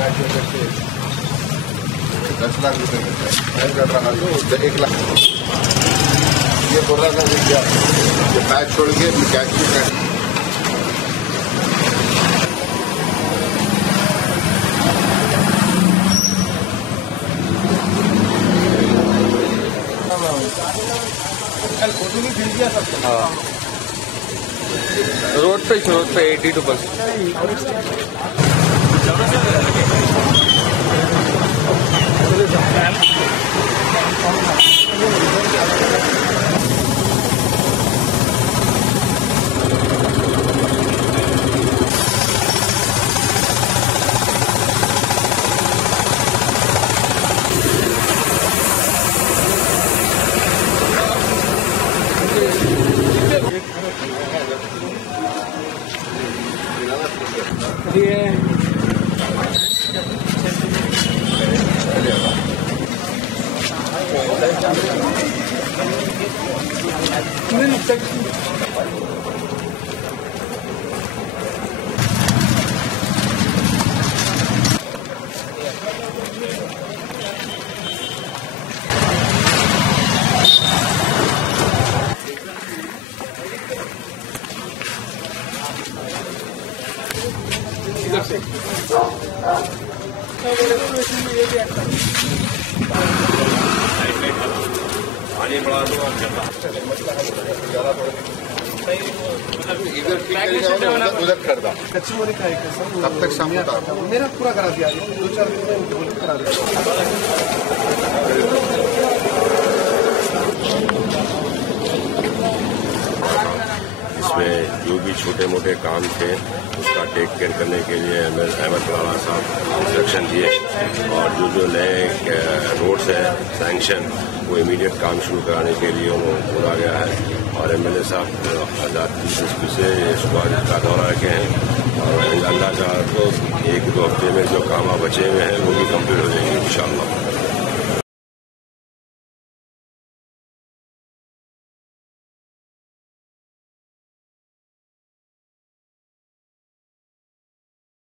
10 लाख रुपए मैं कर रहा हूँ 1 लाख ये बोल रहा था क्या ये बैग छोड़ के कैश हाँ रोड पे 82%। पानी बढ़ा दो इधर उधर कर दो कच्ची मोरी का एक तब तक शाम होता मेरा पूरा करा दिया 2-4 दिन में करा दिया। इसमें जो भी छोटे मोटे काम थे उसका टेक केयर करने के लिए अहमद राणा साहब इंस्ट्रक्शन दिए और जो नए रोड्स है सैंक्शन वो इमीडिएट काम शुरू कराने के लिए उन्होंने बोला गया है और एमएलए साहब आज़ाद दिलचस्पी से सुबह का दौरा रखे हैं और अल्लाह चाहे तो 1-2 हफ्ते में जो काम बचे हुए हैं वो भी कंप्लीट हो जाएंगे इंशाअल्लाह।